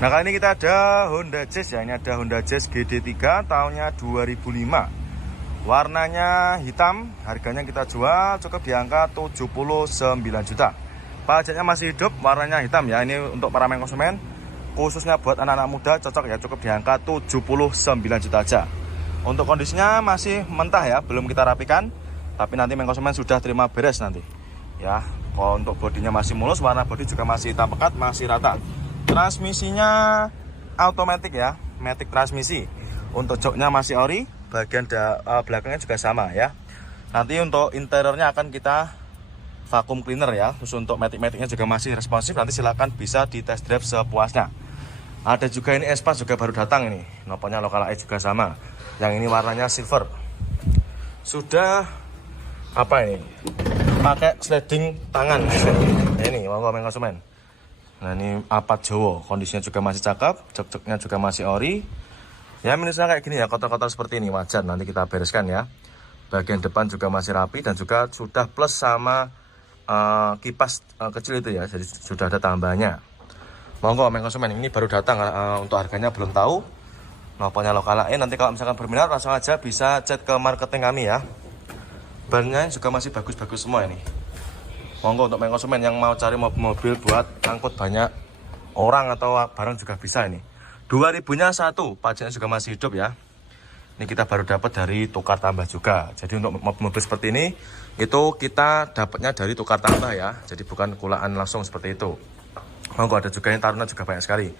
Nah, kali ini kita ada Honda Jazz ya. Ini ada Honda Jazz GD3 tahunnya 2005. Warnanya hitam, harganya kita jual cukup di angka 79 juta. Pajaknya masih hidup, warnanya hitam ya. Ini untuk para konsumen, khususnya buat anak-anak muda cocok ya, cukup di angka 79 juta aja. Untuk kondisinya masih mentah ya, belum kita rapikan. Tapi nanti konsumen sudah terima beres nanti. Ya, kalau untuk bodinya masih mulus, warna bodi juga masih hitam pekat, masih rata. Transmisinya automatic ya, matic transmisi. Untuk joknya masih ori, bagian belakangnya juga sama ya. Nanti untuk interiornya akan kita vacuum cleaner ya. Terus untuk matic-maticnya juga masih responsif. Nanti silahkan bisa di test drive sepuasnya. Ada juga ini Espas juga baru datang ini. Noponya lokal A juga sama. Yang ini warnanya silver. Sudah apa ini? Pakai sliding tangan. Nah, ini monggo konsumen. Nah, ini Apat Jawa, kondisinya juga masih cakep, jok-joknya juga masih ori. Ya, minusnya kayak gini ya, kotor-kotor seperti ini wajar, nanti kita bereskan ya. Bagian depan juga masih rapi dan juga sudah plus sama kipas kecil itu ya, jadi sudah ada tambahannya. Monggo konsumen, ini baru datang, untuk harganya belum tahu. Noponya lokal lain, nanti kalau misalkan berminat langsung aja bisa chat ke marketing kami ya. Bannya juga masih bagus-bagus semua ini. Monggo untuk konsumen yang mau cari mobil buat angkut banyak orang atau barang juga bisa ini. 2000-nya satu, pajaknya juga masih hidup ya. Ini kita baru dapat dari tukar tambah juga. Jadi untuk mobil seperti ini itu kita dapatnya dari tukar tambah ya. Jadi bukan kulaan langsung seperti itu. Monggo, ada juga yang Taruna juga banyak sekali.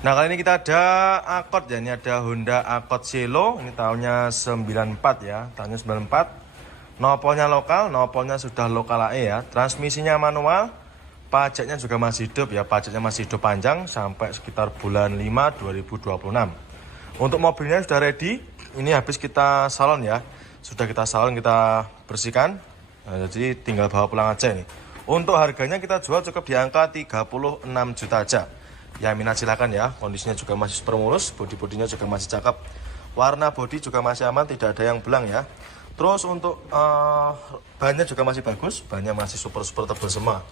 Nah, kali ini kita ada Accord ya. Ini ada Honda Accord Cielo. Ini tahunnya 94 ya. Tahunnya 94. Nopolnya lokal, nopolnya sudah lokal AE ya. Transmisinya manual, pajaknya juga masih hidup ya. Pajaknya masih hidup panjang sampai sekitar bulan 5 2026. Untuk mobilnya sudah ready. Ini habis kita salon ya. Sudah kita salon, kita bersihkan. Nah, jadi tinggal bawa pulang aja ini. Untuk harganya kita jual cukup di angka 36 juta aja. Ya, minat silakan ya. Kondisinya juga masih super mulus, bodi-bodinya juga masih cakep. Warna bodi juga masih aman, tidak ada yang belang ya. Terus untuk bannya juga masih bagus, bannya masih super tebal semua.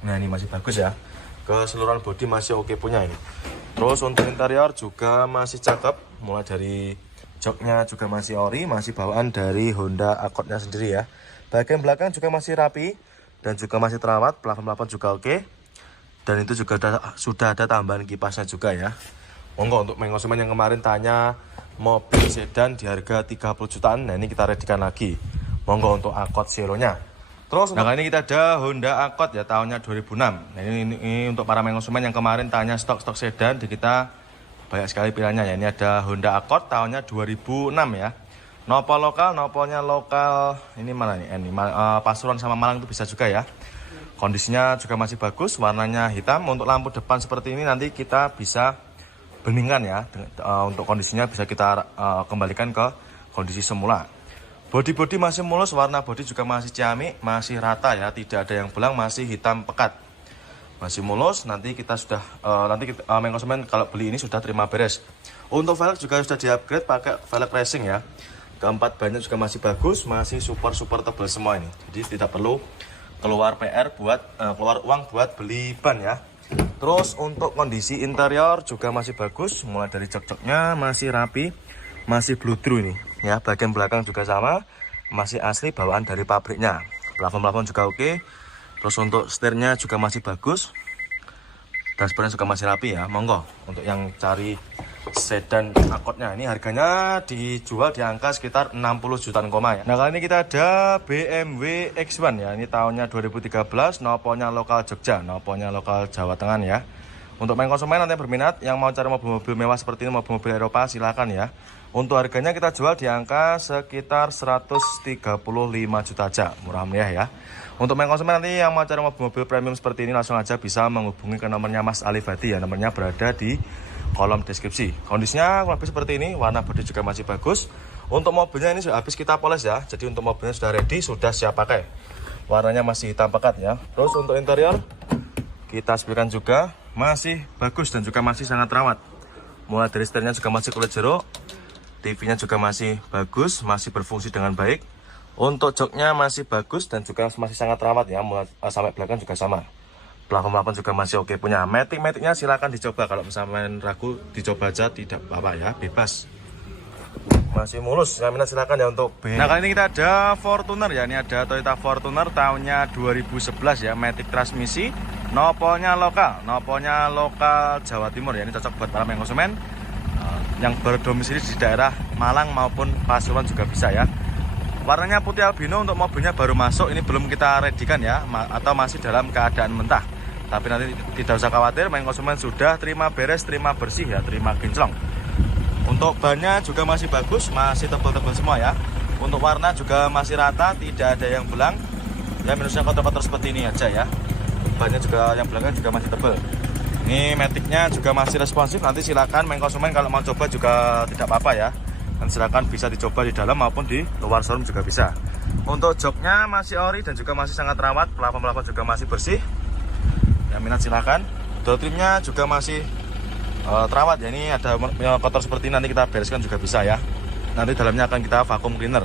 Nah, ini masih bagus ya. Keseluruhan bodi masih oke punya ini. Terus untuk interior juga masih cakep, mulai dari joknya juga masih ori, masih bawaan dari Honda Accord-nya sendiri ya. Bagian belakang juga masih rapi dan juga masih terawat, plafon-plafon juga oke. Dan itu juga sudah ada tambahan kipasnya juga ya. Monggo untuk konsumen yang kemarin tanya mobil sedan di harga 30 jutaan, nah ini kita readykan lagi. Monggo untuk Accord Cielo-nya. Terus nah, kali ini kita ada Honda Accord ya, tahunnya 2006. Nah, ini untuk para konsumen yang kemarin tanya stok-stok sedan, di kita banyak sekali pilihannya ya. Ini ada Honda Accord tahunnya 2006 ya. Nopol lokal, nopolnya lokal. Ini mana nih? Ini Pasuruan sama Malang itu bisa juga ya. Kondisinya juga masih bagus, warnanya hitam. Untuk lampu depan seperti ini nanti kita bisa beningkan ya. Untuk kondisinya bisa kita kembalikan ke kondisi semula. Bodi-bodi masih mulus, warna bodi juga masih ciamik, masih rata ya, tidak ada yang belang, masih hitam pekat, masih mulus. Nanti kita sudah konsumen kalau beli ini sudah terima beres. Untuk velg juga sudah di-upgrade pakai velg racing ya. Keempat bannya juga masih bagus, masih super tebal semua ini. Jadi tidak perlu keluar PR buat keluar uang buat beli ban ya. Terus untuk kondisi interior juga masih bagus, mulai dari jok-joknya masih rapi, masih blue-through ini ya. Bagian belakang juga sama, masih asli bawaan dari pabriknya. Plafon-plafon juga oke. Terus untuk setirnya juga masih bagus, dashboardnya juga masih rapi ya. Monggo untuk yang cari sedan Accord-nya, ini harganya dijual di angka sekitar 60 jutaan koma ya. Nah, kali ini kita ada BMW X1 ya. Ini tahunnya 2013, nopolnya lokal Jogja, nopolnya lokal Jawa Tengah ya. Untuk konsumen nanti yang berminat yang mau cari mobil-mobil mewah seperti ini, mobil-mobil Eropa, silakan ya. Untuk harganya kita jual di angka sekitar 135 juta aja, murah meriah ya. Untuk konsumen nanti yang mau cari mobil-mobil premium seperti ini langsung aja bisa menghubungi ke nomornya Mas Ali Fadi ya. Nomornya berada di kolom deskripsi. Kondisinya lebih seperti ini, warna bodi juga masih bagus. Untuk mobilnya ini sudah habis kita poles ya. Jadi untuk mobilnya sudah ready, sudah siap pakai. Warnanya masih hitam pekat ya. Terus untuk interior kita sebutkan juga masih bagus dan juga masih sangat rawat. Mulai dari setirnya juga masih kulit jeruk. TV-nya juga masih bagus, masih berfungsi dengan baik. Untuk joknya masih bagus dan juga masih sangat rawat ya, mulai sampai belakang juga sama. Plafon-plafon juga masih oke punya. Matic-maticnya silakan dicoba, kalau misalnya ragu dicoba aja, tidak apa-apa ya, bebas. Masih mulus, ya silakan ya untuk B. Nah, kali ini kita ada Fortuner ya, ini ada Toyota Fortuner tahunnya 2011 ya, matic transmisi, noponya lokal Jawa Timur ya. Ini cocok buat para konsumen yang berdomisili di daerah Malang maupun Pasuruan juga bisa ya. Warnanya putih albino, untuk mobilnya baru masuk, ini belum kita redikan ya, atau masih dalam keadaan mentah. Tapi nanti tidak usah khawatir, konsumen sudah terima beres, terima bersih ya, terima kinclong. Untuk bannya juga masih bagus, masih tebal-tebal semua ya. Untuk warna juga masih rata, tidak ada yang belang. Ya minusnya kotor-kotor seperti ini aja ya. Bannya juga yang belakang juga masih tebal. Ini maticnya juga masih responsif. Nanti silakan konsumen kalau mau coba juga tidak apa-apa ya. Dan silakan bisa dicoba di dalam maupun di luar showroom juga bisa. Untuk joknya masih ori dan juga masih sangat rawat. Plafon-plafon juga masih bersih. Yang minat silakan. Door trimnya juga masih terawat ya. Ini ada kotor seperti ini, nanti kita bereskan juga bisa ya. Nanti dalamnya akan kita vacuum cleaner.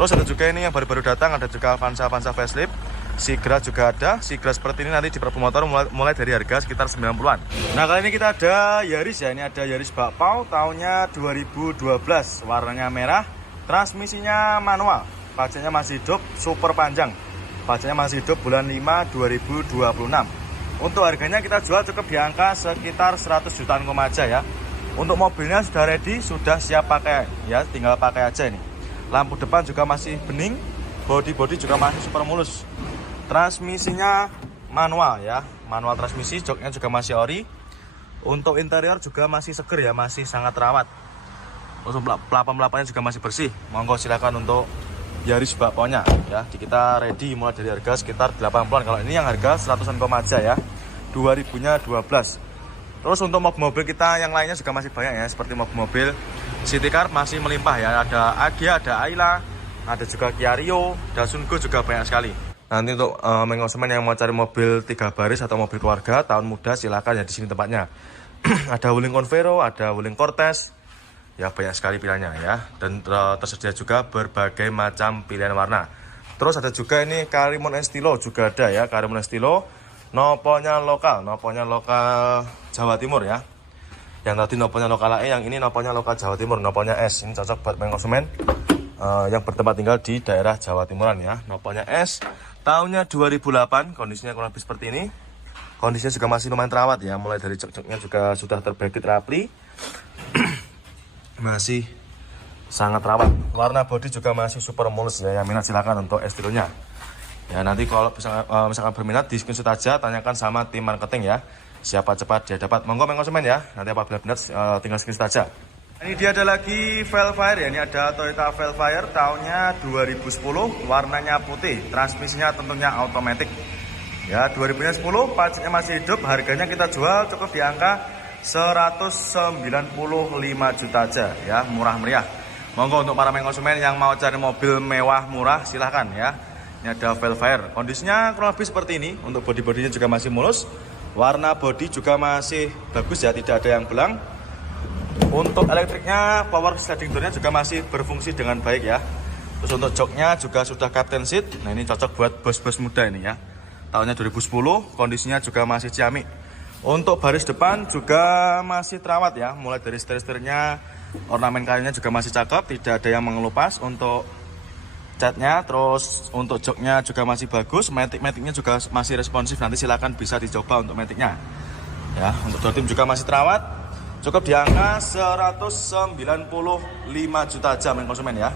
Terus ada juga ini yang baru-baru datang, ada juga Avanza facelift. Sigra juga ada. Sigra seperti ini nanti di Prabu Motor mulai dari harga sekitar 90-an. Nah, kali ini kita ada Yaris ya. Ini ada Yaris Bakpao tahunnya 2012. Warnanya merah, transmisinya manual. Pajaknya masih hidup, super panjang. Pajaknya masih hidup bulan 5 2026. Untuk harganya kita jual cukup di angka sekitar 100 jutaan aja ya. Untuk mobilnya sudah ready, sudah siap pakai ya, tinggal pakai aja ini. Lampu depan juga masih bening, body juga masih super mulus. Transmisinya manual ya, manual transmisi, joknya juga masih ori. Untuk interior juga masih seger ya, masih sangat rawat. Untuk pelapon-pelaponnya juga masih bersih. Monggo silakan untuk Yaris Bakpao-nya ya. Kita ready mulai dari harga sekitar 80-an. Kalau ini yang harga 100-an aja ya. 2000-nya 12. Terus untuk mobil-mobil kita yang lainnya juga masih banyak ya, seperti mobil City Car masih melimpah ya. Ada Agya, ada Ayla, ada juga Kia Rio, Datsun Go juga banyak sekali. Nanti untuk konsumen yang mau cari mobil 3 baris atau mobil keluarga tahun muda, silakan ya, di sini tempatnya. Ada Wuling Convero, ada Wuling Cortez. Ya banyak sekali pilihannya ya, dan tersedia juga berbagai macam pilihan warna. Terus ada juga ini Karimun Estilo juga ada ya, Karimun Estilo noponya lokal Jawa Timur ya. Yang tadi noponya lokal AE, yang ini noponya lokal Jawa Timur, noponya S. Ini cocok buat konsumen yang bertempat tinggal di daerah Jawa Timuran ya. Noponya S, tahunnya 2008, kondisinya kurang lebih seperti ini. Kondisinya juga masih lumayan terawat ya, mulai dari jok-joknya juga sudah terbaikit rapi. Masih sangat rawat. Warna bodi juga masih super mulus ya. Yang minat silakan untuk Estilonya. Ya nanti kalau misalkan berminat, di screenshot aja, tanyakan sama tim marketing ya. Siapa cepat dia dapat. Monggo konsumen ya. Nanti apabila benar tinggal screenshot aja. Ini dia ada lagi Velfire ya. Ini ada Toyota Velfire tahunnya 2010, warnanya putih, transmisinya tentunya automatic. Ya 2010, pajaknya masih hidup, harganya kita jual cukup di angka 195 juta aja ya, murah meriah. Monggo untuk para konsumen yang mau cari mobil mewah murah, silahkan ya. Ini ada Velfire, kondisinya kurang lebih seperti ini. Untuk bodi-bodinya juga masih mulus, warna bodi juga masih bagus ya, tidak ada yang belang. Untuk elektriknya, power sliding door-nya juga masih berfungsi dengan baik ya. Terus untuk joknya juga sudah captain seat. Nah ini cocok buat bos-bos muda ini ya. Tahunnya 2010, kondisinya juga masih ciamik. Untuk baris depan juga masih terawat ya, mulai dari setir-setirnya, ornamen kayunya juga masih cakep, tidak ada yang mengelupas. Untuk catnya, terus untuk joknya juga masih bagus, matic-maticnya juga masih responsif. Nanti silakan bisa dicoba untuk maticnya. Ya, untuk door trim juga masih terawat, cukup di angka 195 juta aja konsumen ya.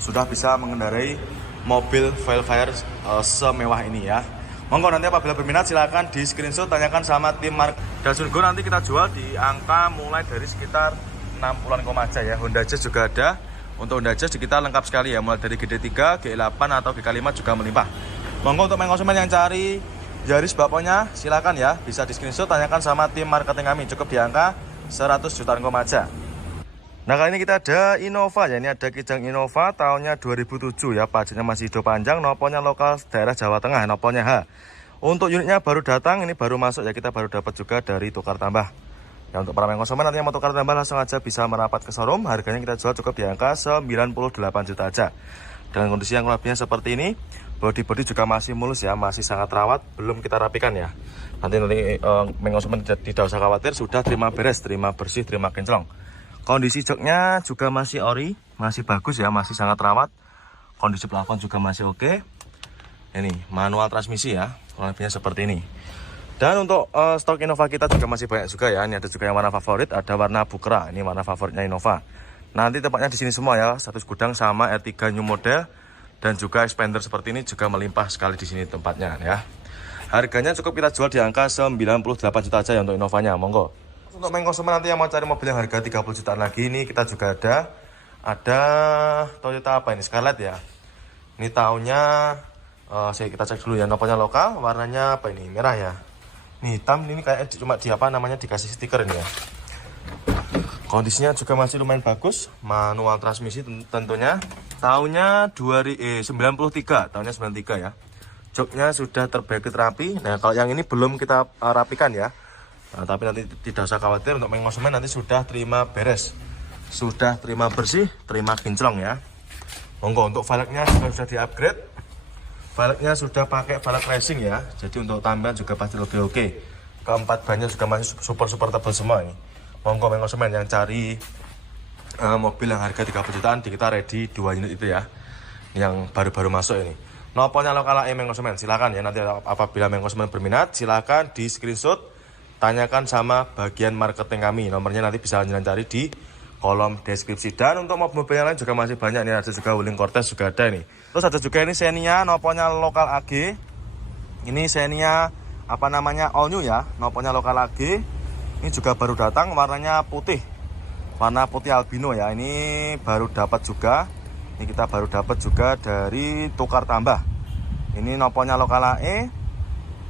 Sudah bisa mengendarai mobil Velfire semewah ini ya. Monggo nanti apabila berminat silakan di screenshot, tanyakan sama tim Datsun Go. Nanti kita jual di angka mulai dari sekitar 60-an aja ya. Honda Jazz juga ada. Untuk Honda Jazz kita lengkap sekali ya, mulai dari GD3, G8 atau GK5 juga melimpah. Monggo untuk konsumen yang cari Yaris Bakpao-nya silakan ya, bisa di screenshot, tanyakan sama tim marketing kami, cukup di angka 100 jutaan aja. Nah kali ini kita ada Innova ya, ini ada Kijang Innova tahunnya 2007 ya, pajaknya masih hidup panjang, noponya lokal daerah Jawa Tengah, noponya H. Untuk unitnya baru datang, ini baru masuk ya, kita baru dapat juga dari tukar tambah. Ya untuk para konsumen nanti yang mau tukar tambah langsung aja bisa merapat ke showroom, harganya kita jual cukup di angka 98 juta aja. Dengan kondisi yang lebihnya seperti ini, Bodi juga masih mulus ya, masih sangat rawat, belum kita rapikan ya. Nanti konsumen tidak usah khawatir, sudah terima beres, terima bersih, terima kinclong. Kondisi joknya juga masih ori, masih bagus ya, masih sangat rawat. Kondisi plafon juga masih oke. Ini manual transmisi ya, kurang lebihnya seperti ini. Dan untuk stok Innova kita juga masih banyak juga ya. Ini ada juga yang warna favorit, ada warna Bukra. Ini warna favoritnya Innova. Nanti tempatnya di sini semua ya, satu gudang sama R3 new model. Dan juga expander seperti ini juga melimpah sekali di sini tempatnya ya. Harganya cukup kita jual di angka 98 juta aja ya untuk Innovanya, monggo. Untuk konsumen nanti yang mau cari mobil yang harga 30 jutaan lagi, ini kita juga ada Toyota apa ini, Scarlett ya. Ini tahunnya kita cek dulu ya, nomornya lokal, warnanya apa ini, merah ya. Ini hitam, ini kayak cuma di apa namanya dikasih stiker ini ya. Kondisinya juga masih lumayan bagus, manual transmisi tentunya. Tahunnya 93, tahunnya 93 ya. Joknya sudah terbracket rapi. Nah, kalau yang ini belum kita rapikan ya. Nah, tapi nanti tidak usah khawatir, untuk konsumen nanti sudah terima beres. Sudah terima bersih, terima kinclong ya. Monggo, untuk velgnya sudah di-upgrade. Velgnya sudah pakai velg racing ya. Jadi untuk tampilan juga pasti lebih oke. Keempat bannya juga masih super tebal semua ini. Monggo konsumen yang cari mobil yang harga 30 jutaan, di kita ready 2 unit itu ya, yang baru-baru masuk ini. Noponya lokal konsumen, silakan ya, nanti apabila konsumen berminat silakan di screenshot, tanyakan sama bagian marketing kami, nomornya nanti bisa jalan cari di kolom deskripsi. Dan untuk mobil-mobil yang lain juga masih banyak nih, ada juga Wuling Cortez juga ada nih. Terus ada juga ini Xenia, noponya lokal AG. Ini Xenia apa namanya, all new ya, noponya lokal AG. Ini juga baru datang, warnanya putih, warna putih albino ya. Ini baru dapat juga, ini kita baru dapat juga dari tukar tambah. Ini noponya lokal AE,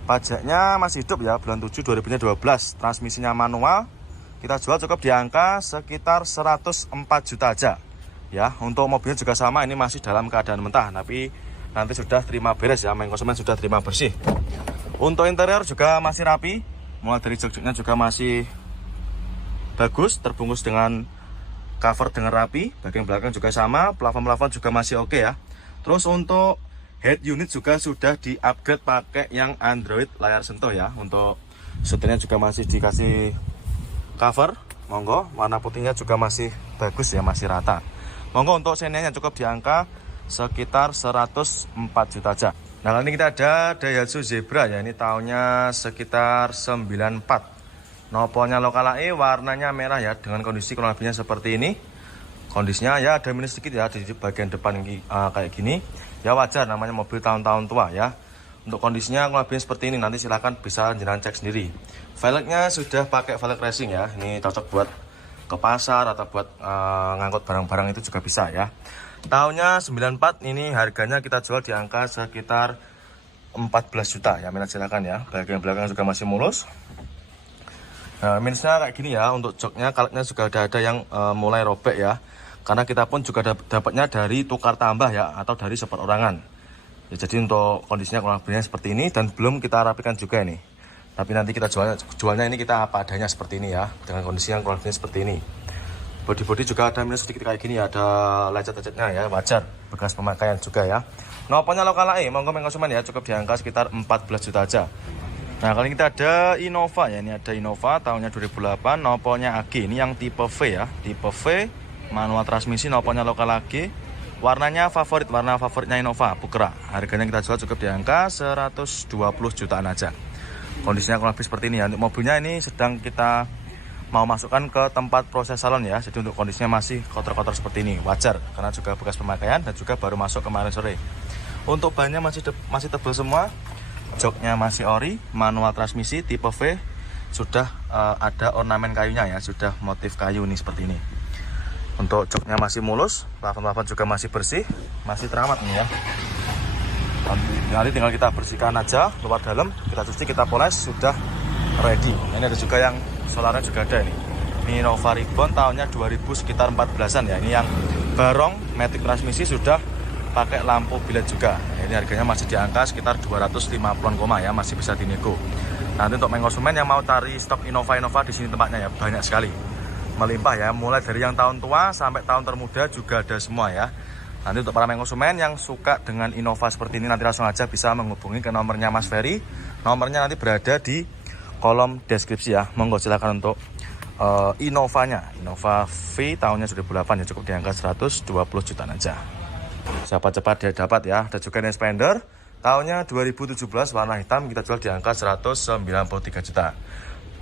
pajaknya masih hidup ya, bulan 7 2012, transmisinya manual. Kita jual cukup di angka sekitar 104 juta aja ya. Untuk mobilnya juga sama, ini masih dalam keadaan mentah, tapi nanti sudah terima beres ya, konsumen sudah terima bersih. Untuk interior juga masih rapi, mulai dari jok-joknya juga masih bagus, terbungkus dengan cover dengan rapi. Bagian belakang juga sama, plafon juga masih oke ya. Terus untuk head unit juga sudah di-upgrade pakai yang Android layar sentuh ya. Untuk setirnya juga masih dikasih cover, monggo. Warna putihnya juga masih bagus ya, masih rata. Monggo, untuk Xenia cukup di angka sekitar 104 juta aja. Nah, kali ini kita ada Daihatsu Zebra ya, ini tahunnya sekitar 94. Noponya lokal AE, warnanya merah ya, dengan kondisi kurang lebihnya seperti ini. Kondisinya ya ada minus sedikit ya di bagian depan kayak gini. Ya wajar, namanya mobil tahun-tahun tua ya. Untuk kondisinya kurang lebihnya seperti ini, nanti silahkan bisa jenengan cek sendiri. Velgnya sudah pakai velg racing ya, ini cocok buat ke pasar atau buat ngangkut barang-barang itu juga bisa ya. Tahunnya 94, ini harganya kita jual di angka sekitar 14 juta ya, minat silakan ya. Bagian belakang juga masih mulus. Nah, minusnya kayak gini ya, untuk joknya, kalknya juga ada yang mulai robek ya. Karena kita pun juga dapatnya dari tukar tambah ya, atau dari seperorangan. Ya, jadi untuk kondisinya kurang lebihnya seperti ini, dan belum kita rapikan juga ini. Tapi nanti kita jualnya ini kita apa adanya seperti ini ya, dengan kondisi yang kurang lebihnya seperti ini. Bodi juga ada minus sedikit kayak gini ya, ada lecet-lecetnya ya, wajar, bekas pemakaian juga ya. Noponya lokal AE, monggo konsumen ya, cukup di angka sekitar 14 juta aja. Nah, kali ini kita ada Innova ya, ini ada Innova tahunnya 2008, noponya AG, ini yang tipe V ya, tipe V, manual transmisi, noponya lokal AG. Warnanya favorit, warna favoritnya Innova, Bukra. Harganya kita jual cukup di angka 120 jutaan aja. Kondisinya kurang lebih seperti ini ya. Untuk mobilnya ini sedang kita mau masukkan ke tempat proses salon ya. Jadi untuk kondisinya masih kotor-kotor seperti ini, wajar karena juga bekas pemakaian dan juga baru masuk kemarin sore. Untuk bannya masih tebal semua. Joknya masih ori, manual transmisi tipe V. Sudah ada ornamen kayunya ya, sudah motif kayu ini seperti ini. Untuk joknya masih mulus, plafon juga masih bersih, masih terawat nih ya. Nanti tinggal kita bersihkan aja luar dalam, kita cuci, kita poles, sudah ready. Ini ada juga yang solarnya juga ada ini. Ini Innova Reborn tahunnya 2000 sekitar 14-an ya. Ini yang barong matic transmisi, sudah pakai lampu bilet juga. Ini harganya masih di angka sekitar 250-an ya, masih bisa dinego. Nanti untuk konsumen yang mau cari stok Innova di sini tempatnya ya banyak sekali. Melimpah ya, mulai dari yang tahun tua sampai tahun termuda juga ada semua ya. Nanti untuk para konsumen yang suka dengan Innova seperti ini, nanti langsung aja bisa menghubungi ke nomornya Mas Ferry. Nomornya nanti berada di kolom deskripsi ya. Monggo silakan untuk Innovanya. Innova V tahunnya 2008 ya, cukup di angka 120 jutaan aja. Siapa cepat dia dapat ya. Ada juga ini Expander tahunnya 2017 warna hitam, kita jual di angka 193 juta.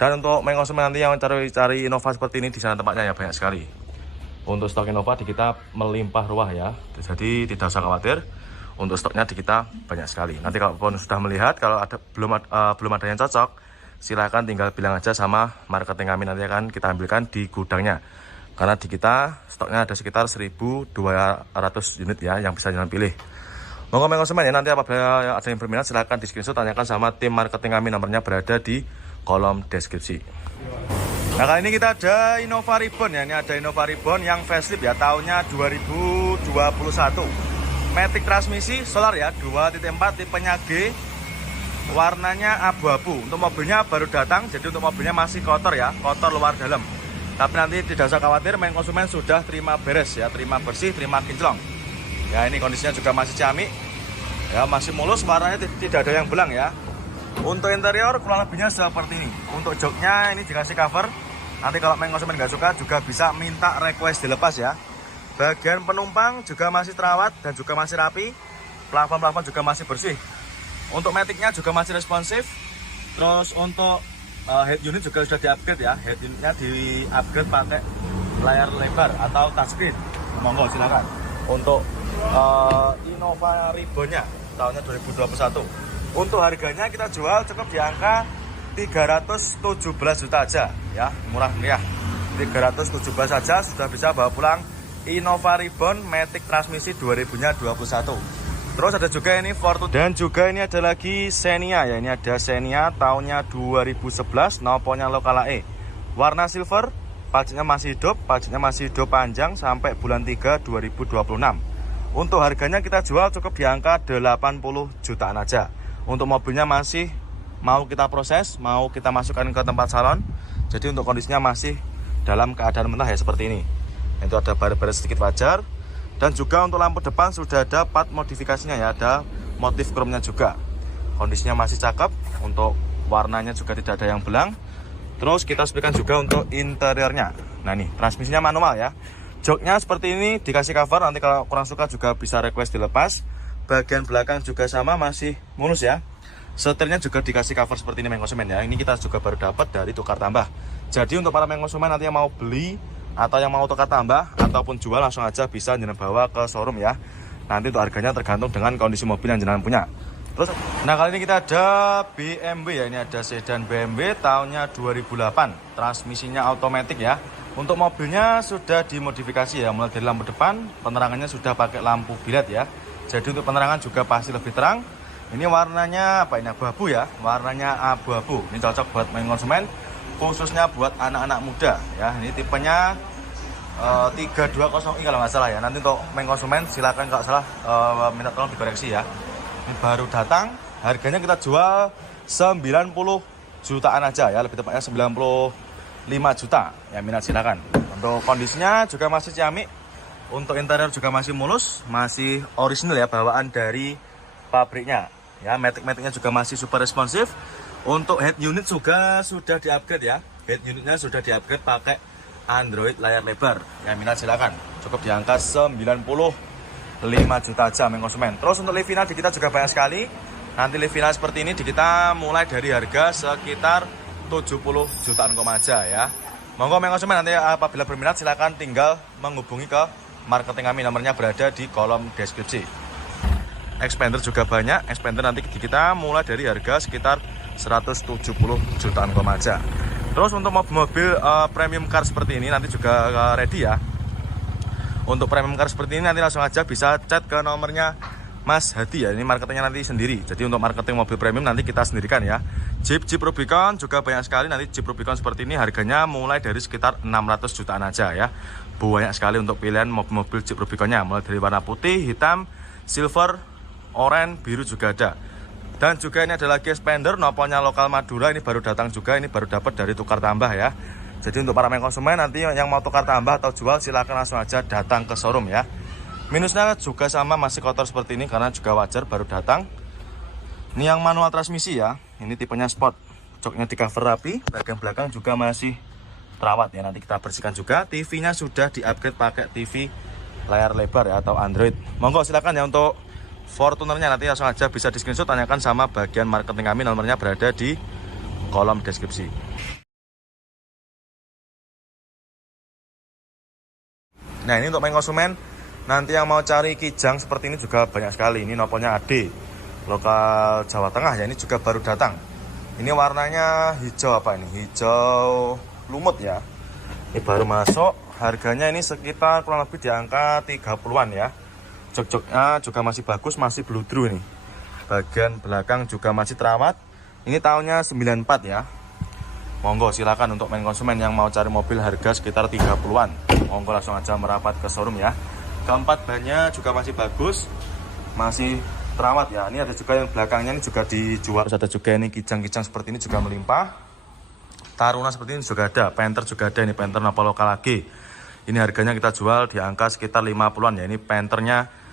Dan untuk konsumen nanti yang cari Innova seperti ini, di sana tempatnya ya banyak sekali. Untuk stok Innova di kita melimpah ruah ya, jadi tidak usah khawatir. Untuk stoknya di kita banyak sekali. Nanti kalau pun sudah melihat, kalau ada belum ada yang cocok, silahkan tinggal bilang aja sama marketing kami, nanti akan kita ambilkan di gudangnya. Karena di kita stoknya ada sekitar 1.200 unit ya, yang bisa jangan pilih. Monggo konsumen ya, nanti apabila ada yang berminat silahkan di screenshot, tanyakan sama tim marketing kami, nomornya berada di kolom deskripsi. Nah, kali ini kita ada Innova Ribbon ya. Ini ada Innova Ribbon yang facelift ya, tahunnya 2021. Matic transmisi solar ya, 2.4 tipenya G, warnanya abu-abu. Untuk mobilnya baru datang, jadi untuk mobilnya masih kotor ya, kotor luar dalam. Tapi nanti tidak usah khawatir, konsumen sudah terima beres ya, terima bersih, terima kinclong. Ya, ini kondisinya juga masih ciamik ya, masih mulus, warnanya tidak ada yang belang ya. Untuk interior kurang lebihnya seperti ini. Untuk joknya ini dikasih cover. Nanti kalau konsumen nggak suka juga bisa minta request dilepas ya. Bagian penumpang juga masih terawat dan juga masih rapi. Plafon-plafon juga masih bersih. Untuk maticnya juga masih responsif. Terus untuk head unit juga sudah di-upgrade ya. Head unitnya di-upgrade pakai layar lebar atau touchscreen. Monggo silakan. Untuk Innova Ribbonnya tahunnya 2021. Untuk harganya kita jual cukup di angka 317 juta aja ya, murah meriah. 317 saja sudah bisa bawa pulang Innova Ribbon Matic transmisi 2021. Terus ada juga ini Fortuner, dan juga ini ada lagi Xenia ya. Ini ada Xenia tahunnya 2011, noponya lokal AE. Warna silver, pajaknya masih hidup panjang sampai bulan 3 2026. Untuk harganya kita jual cukup di angka 80 jutaan aja. Untuk mobilnya masih mau kita proses, mau kita masukkan ke tempat salon. Jadi untuk kondisinya masih dalam keadaan mentah ya, seperti ini. Itu ada bar-bar sedikit wajar. Dan juga untuk lampu depan sudah ada part modifikasinya ya, ada motif chrome-nya juga. Kondisinya masih cakep, untuk warnanya juga tidak ada yang belang. Terus kita sebutkan juga untuk interiornya. Nah nih, transmisinya manual ya. Joknya seperti ini, dikasih cover, nanti kalau kurang suka juga bisa request dilepas. Bagian belakang juga sama, masih mulus ya. Setirnya juga dikasih cover seperti ini konsumen ya. Ini kita juga baru dapat dari tukar tambah. Jadi untuk para konsumen nanti yang mau beli atau yang mau tukar tambah ataupun jual, langsung aja bisa jenengan bawa ke showroom ya. Nanti untuk harganya tergantung dengan kondisi mobil yang jenengan punya. Terus, nah kali ini kita ada BMW ya. Ini ada sedan BMW tahunnya 2008. Transmisinya otomatis ya. Untuk mobilnya sudah dimodifikasi ya, mulai dari lampu depan, penerangannya sudah pakai lampu bilet ya. Jadi untuk penerangan juga pasti lebih terang. Ini warnanya apa ini, abu-abu ya, warnanya abu-abu. Ini cocok buat konsumen, khususnya buat anak-anak muda ya. Ini tipenya 320i kalau nggak salah ya. Nanti untuk konsumen silakan kalau salah minta tolong dikoreksi ya. Ini baru datang, harganya kita jual 90 jutaan aja ya, lebih tepatnya 95 juta ya, minat silakan. Untuk kondisinya juga masih ciamik. Untuk interior juga masih mulus, masih original ya, bawaan dari pabriknya ya. Matic-maticnya juga masih super responsif. Untuk head unit juga sudah di-upgrade ya. Head unitnya sudah di-upgrade pakai Android layar lebar ya, minat silakan. Cukup di angka 95 juta aja konsumen. Terus untuk Livina di kita juga banyak sekali. Nanti Livina seperti ini di kita mulai dari harga sekitar 70 jutaan aja ya. Monggo konsumen nanti apabila berminat silakan tinggal menghubungi ke marketing kami, nomornya berada di kolom deskripsi. Expander juga banyak. Expander nanti di kita mulai dari harga sekitar 170 jutaan aja. Terus untuk mobil-mobil premium car seperti ini nanti juga ready ya. Untuk premium car seperti ini nanti langsung aja bisa chat ke nomornya Mas Hadi ya. Ini marketingnya nanti sendiri. Jadi untuk marketing mobil premium nanti kita sendirikan ya. Jeep Rubicon juga banyak sekali. Nanti Jeep Rubicon seperti ini harganya mulai dari sekitar 600 jutaan aja ya. Banyak sekali untuk pilihan mobil-mobil Jeep Rubiconnya, mulai dari warna putih, hitam, silver, oranye, biru juga ada. Dan juga ini ada lagi Expander noponya lokal Madura, ini baru datang juga, ini baru dapat dari tukar tambah ya. Jadi untuk para konsumen nanti yang mau tukar tambah atau jual silakan langsung aja datang ke showroom ya. Minusnya juga sama, masih kotor seperti ini karena juga wajar baru datang. Ini yang manual transmisi ya, ini tipenya sport. Joknya di cover rapi, bagian belakang juga masih terawat ya, nanti kita bersihkan juga. TV-nya sudah di-upgrade pakai TV layar lebar ya, atau Android. Monggo silakan ya untuk Fortunernya, nanti langsung aja bisa di screenshot, tanyakan sama bagian marketing kami, nomornya berada di kolom deskripsi. Nah, ini untuk main konsumen, nanti yang mau cari Kijang seperti ini juga banyak sekali. Ini noponya AD, lokal Jawa Tengah ya, ini juga baru datang. Ini warnanya hijau apa ini? Hijau lumut ya. Ini baru masuk, harganya ini sekitar kurang lebih di angka 30-an ya. Jok-joknya juga masih bagus, masih bludru ini. Bagian belakang juga masih terawat. Ini tahunnya 94 ya. Monggo silakan untuk main konsumen yang mau cari mobil harga sekitar 30-an. Monggo langsung aja merapat ke showroom ya. Keempat bannya juga masih bagus, masih terawat ya. Ini ada juga yang belakangnya ini juga dijual. Terus ada juga ini Kijang-kijang seperti ini juga melimpah. Taruna seperti ini juga ada, Panther juga ada, ini Panther Napa lokal lagi. Ini harganya kita jual di angka sekitar 50-an ya. Ini Panthernya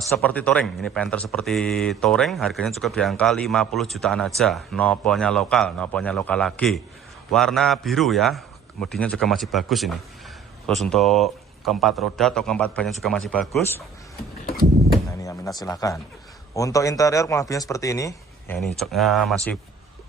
seperti Touring, ini Panther seperti Touring, harganya cukup di angka 50 jutaan aja. Noponya lokal lagi. Warna biru ya, kemudiannya juga masih bagus ini. Terus untuk keempat roda atau keempat bannya juga masih bagus. Nah ini yang minat silahkan. Untuk interior kurang lebihnya seperti ini. Ya ini joknya masih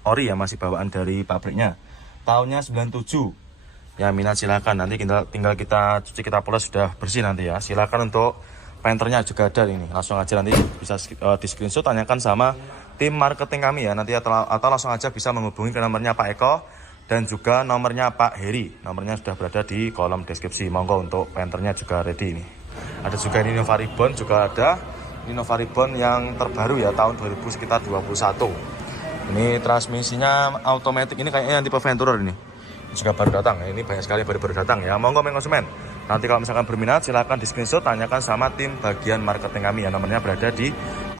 ori ya, masih bawaan dari pabriknya. Tahunnya 97. Ya minat silahkan, nanti tinggal kita cuci, kita poles, sudah bersih nanti ya. Silahkan untuk Panthernya juga ada ini, langsung aja nanti bisa di screenshot, tanyakan sama tim marketing kami ya nanti, atau langsung aja bisa menghubungi ke nomornya Pak Eko dan juga nomornya Pak Heri. Nomornya sudah berada di kolom deskripsi. Monggo untuk Panthernya juga ready ini. Ada juga ini Nova Ribbon juga ada. Ini Nova Ribbon yang terbaru ya, tahun 2000 sekitar 21. Ini transmisinya automatic, ini kayaknya yang tipe Venturer ini. Juga baru datang, ini banyak sekali baru datang ya. Monggo main konsumen. Nanti kalau misalkan berminat silahkan di screenshot, tanyakan sama tim bagian marketing kami ya, nomornya berada di